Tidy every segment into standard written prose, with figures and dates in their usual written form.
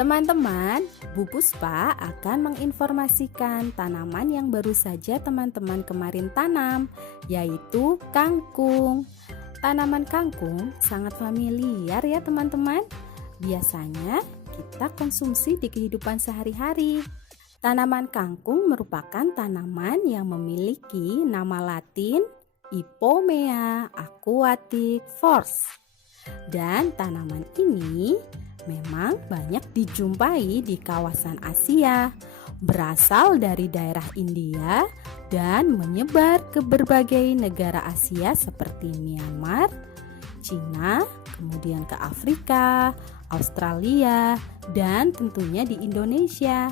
Teman-teman, Bu Puspa akan menginformasikan tanaman yang baru saja teman-teman kemarin tanam, yaitu kangkung. Tanaman kangkung sangat familiar ya teman-teman. Biasanya kita konsumsi di kehidupan sehari-hari. Tanaman kangkung merupakan tanaman yang memiliki nama Latin Ipomea aquatic Force. Dan tanaman ini memang banyak dijumpai di kawasan Asia, berasal dari daerah India dan menyebar ke berbagai negara Asia seperti Myanmar, Cina, kemudian ke Afrika, Australia, dan tentunya di Indonesia.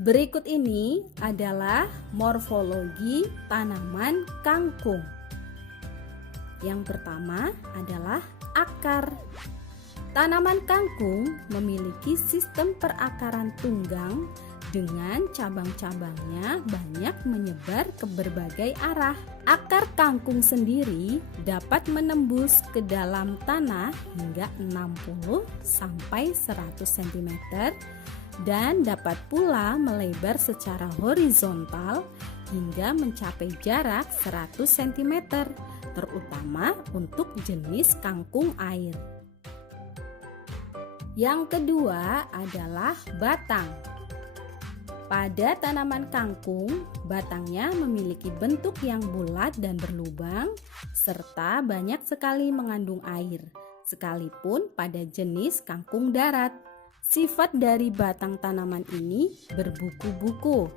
Berikut ini adalah morfologi tanaman kangkung. Yang pertama adalah akar. Tanaman kangkung memiliki sistem perakaran tunggang dengan cabang-cabangnya banyak menyebar ke berbagai arah. Akar kangkung sendiri dapat menembus ke dalam tanah hingga 60 sampai 100 cm dan dapat pula melebar secara horizontal hingga mencapai jarak 100 cm, terutama untuk jenis kangkung air. Yang kedua adalah batang. Pada tanaman kangkung, batangnya memiliki bentuk yang bulat dan berlubang, serta banyak sekali mengandung air, sekalipun pada jenis kangkung darat. Sifat dari batang tanaman ini berbuku-buku,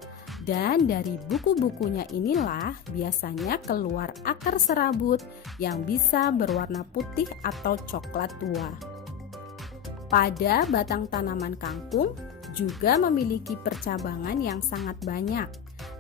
dan dari buku-bukunya inilah biasanya keluar akar serabut yang bisa berwarna putih atau coklat tua. Pada batang tanaman kangkung juga memiliki percabangan yang sangat banyak,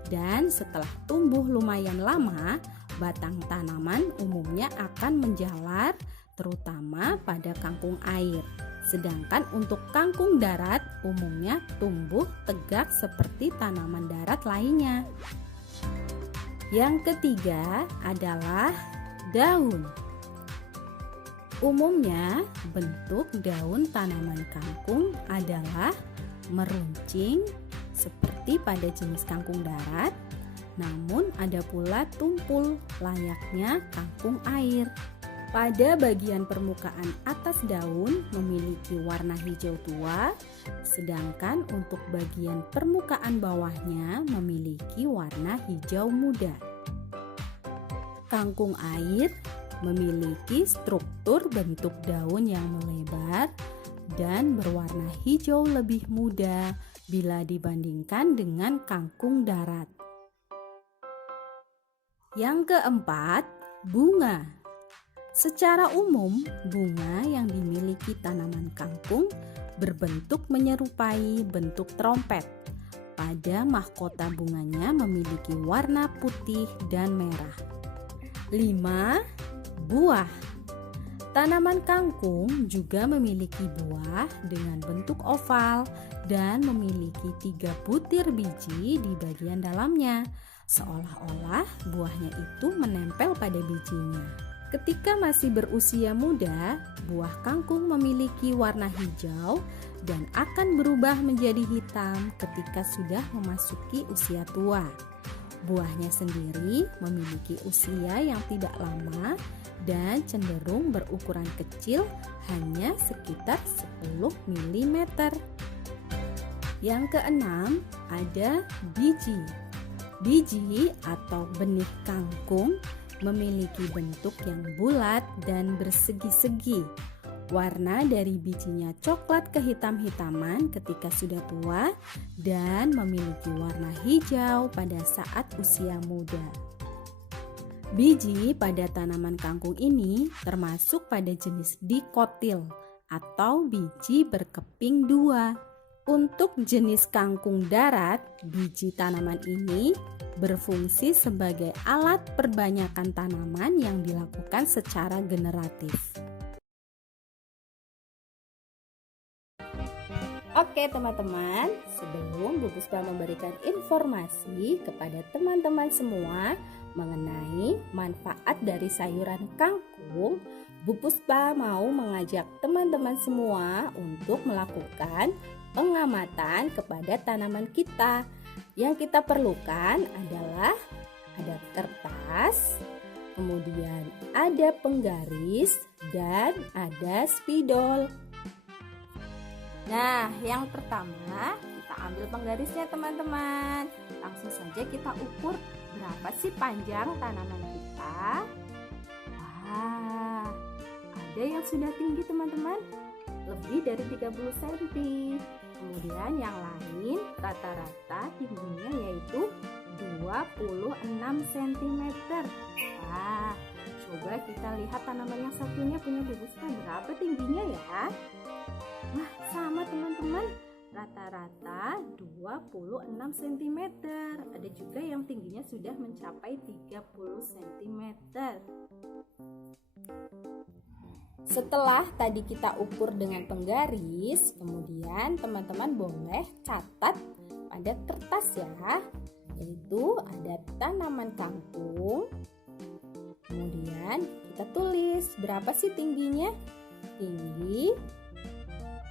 dan setelah tumbuh lumayan lama, batang tanaman umumnya akan menjalar, terutama pada kangkung air. Sedangkan untuk kangkung darat umumnya tumbuh tegak seperti tanaman darat lainnya. Yang ketiga adalah daun. Umumnya bentuk daun tanaman kangkung adalah meruncing seperti pada jenis kangkung darat, namun ada pula tumpul layaknya kangkung air. Pada bagian permukaan atas daun memiliki warna hijau tua, sedangkan untuk bagian permukaan bawahnya memiliki warna hijau muda. Kangkung air memiliki struktur bentuk daun yang melebar dan berwarna hijau lebih muda bila dibandingkan dengan kangkung darat. Yang keempat, bunga. Secara umum, bunga yang dimiliki tanaman kangkung berbentuk menyerupai bentuk trompet. Pada mahkota bunganya memiliki warna putih dan merah. 5. Buah. Tanaman kangkung juga memiliki buah dengan bentuk oval dan memiliki 3 butir biji di bagian dalamnya, seolah-olah buahnya itu menempel pada bijinya. Ketika masih berusia muda, buah kangkung memiliki warna hijau dan akan berubah menjadi hitam ketika sudah memasuki usia tua. Buahnya sendiri memiliki usia yang tidak lama dan cenderung berukuran kecil, hanya sekitar 10 mm. Yang keenam, ada biji. Biji atau benih kangkung memiliki bentuk yang bulat dan bersegi-segi. Warna dari bijinya coklat kehitam-hitaman ketika sudah tua dan memiliki warna hijau pada saat usia muda. Biji pada tanaman kangkung ini termasuk pada jenis dikotil atau biji berkeping dua. Untuk jenis kangkung darat, biji tanaman ini berfungsi sebagai alat perbanyakan tanaman yang dilakukan secara generatif. Oke teman-teman, sebelum Bu Puspa memberikan informasi kepada teman-teman semua, mengenai manfaat dari sayuran kangkung, Bu Puspa mau mengajak teman-teman semua untuk melakukan pengamatan kepada tanaman kita. Yang kita perlukan adalah ada kertas, kemudian ada penggaris, dan ada spidol. Nah, yang pertama kita ambil penggarisnya teman-teman. Langsung saja kita ukur berapa sih panjang tanaman kita. Wah, ada yang sudah tinggi teman-teman, lebih dari 30 cm. Kemudian yang lain rata-rata tingginya yaitu 26 cm. Wah, coba kita lihat tanaman yang satunya punya Bu Puspa berapa tingginya ya. Wah, sama teman-teman, rata-rata 26 cm. Ada juga yang tingginya sudah mencapai 30 cm. Setelah tadi kita ukur dengan penggaris, kemudian teman-teman boleh catat pada kertas ya. Yaitu ada tanaman kangkung. Kemudian kita tulis berapa sih tingginya? Tinggi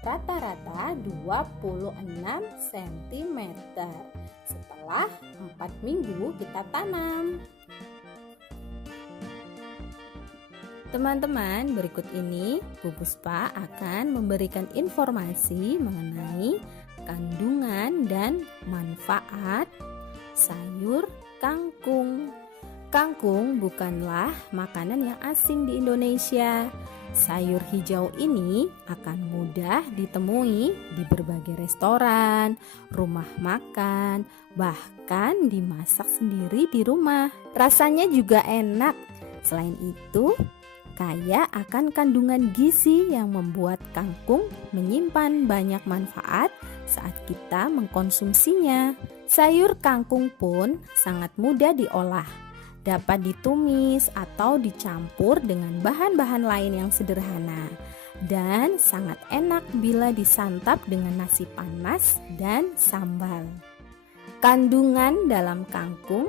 rata-rata 26 cm. Setelah 4 minggu kita tanam. Teman-teman, berikut ini Bu Puspa akan memberikan informasi mengenai kandungan dan manfaat sayur kangkung. Kangkung bukanlah makanan yang asing di Indonesia. Sayur hijau ini akan mudah ditemui di berbagai restoran, rumah makan, bahkan dimasak sendiri di rumah. Rasanya juga enak. Selain itu, kaya akan kandungan gizi yang membuat kangkung menyimpan banyak manfaat saat kita mengkonsumsinya. Sayur kangkung pun sangat mudah diolah. Dapat ditumis atau dicampur dengan bahan-bahan lain yang sederhana. Dan sangat enak bila disantap dengan nasi panas dan sambal. Kandungan dalam kangkung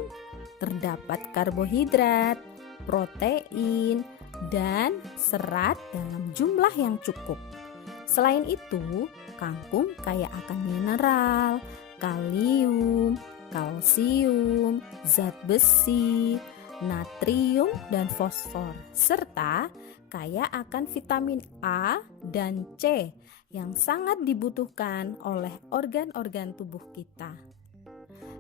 terdapat karbohidrat, protein, dan serat dalam jumlah yang cukup. Selain itu, kangkung kaya akan mineral, kalium, kalsium, zat besi, natrium, dan fosfor, serta kaya akan vitamin A dan C yang sangat dibutuhkan oleh organ-organ tubuh kita.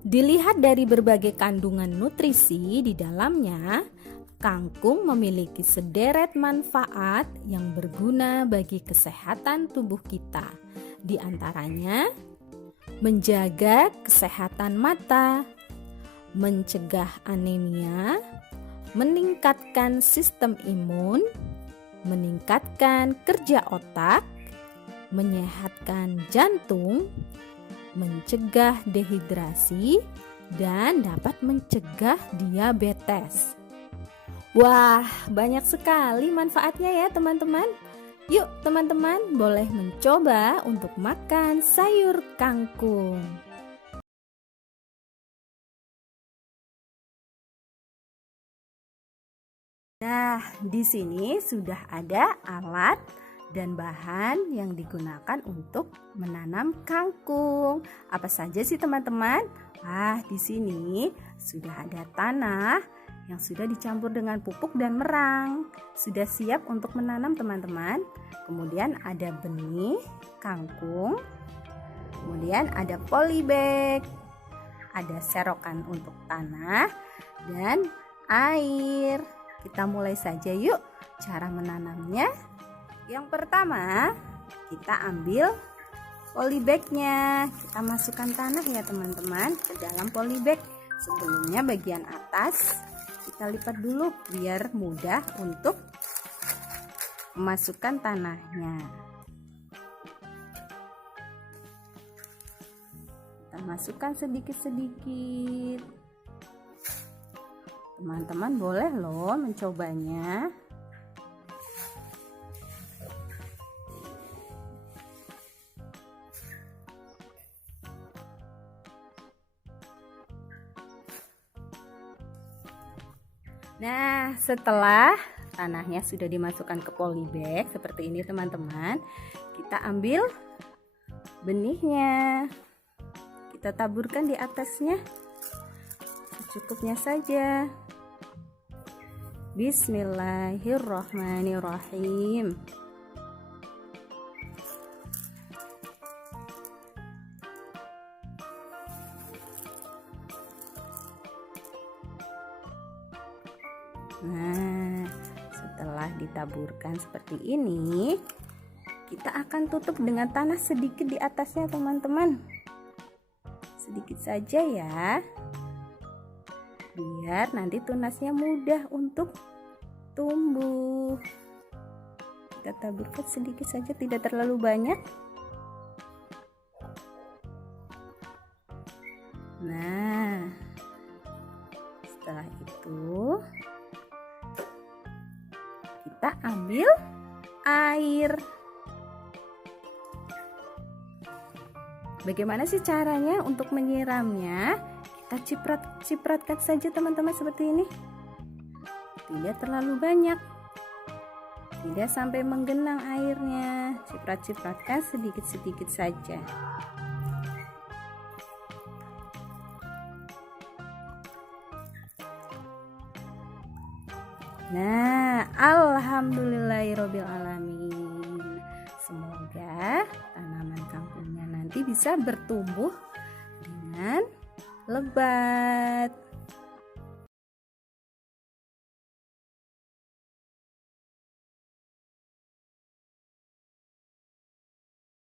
Dilihat dari berbagai kandungan nutrisi di dalamnya, kangkung memiliki sederet manfaat yang berguna bagi kesehatan tubuh kita. Di antaranya, menjaga kesehatan mata, mencegah anemia, meningkatkan sistem imun, meningkatkan kerja otak, menyehatkan jantung, mencegah dehidrasi, dan dapat mencegah diabetes. Wah, banyak sekali manfaatnya ya teman-teman. Yuk teman-teman boleh mencoba untuk makan sayur kangkung. Nah, di sini sudah ada alat dan bahan yang digunakan untuk menanam kangkung. Apa saja sih teman-teman? Di sini sudah ada tanah yang sudah dicampur dengan pupuk dan merang. Sudah siap untuk menanam teman-teman. Kemudian ada benih kangkung. Kemudian ada polybag. Ada serokan untuk tanah dan air. Kita mulai saja yuk cara menanamnya. Yang pertama, kita ambil polybagnya. Kita masukkan tanah ya teman-teman ke dalam polybag. Sebelumnya bagian atas kita lipat dulu biar mudah untuk memasukkan tanahnya. Kita masukkan sedikit-sedikit. Teman-teman boleh loh mencobanya. Nah, setelah tanahnya sudah dimasukkan ke polybag seperti ini teman-teman, kita ambil benihnya, kita taburkan di atasnya secukupnya saja. Bismillahirrahmanirrahim. Nah, setelah ditaburkan seperti ini, kita akan tutup dengan tanah sedikit di atasnya teman-teman. Sedikit saja ya, biar nanti tunasnya mudah untuk tumbuh. Kita taburkan sedikit saja, tidak terlalu banyak. Nah, setelah itu kita ambil air. Bagaimana sih caranya untuk menyiramnya? Kita cipratkan saja teman-teman seperti ini. Tidak terlalu banyak, tidak sampai menggenang airnya. Cipratkan sedikit-sedikit saja. Nah, alhamdulillahirabbil alamin. Semoga tanaman kangkungnya nanti bisa bertumbuh dengan lebat.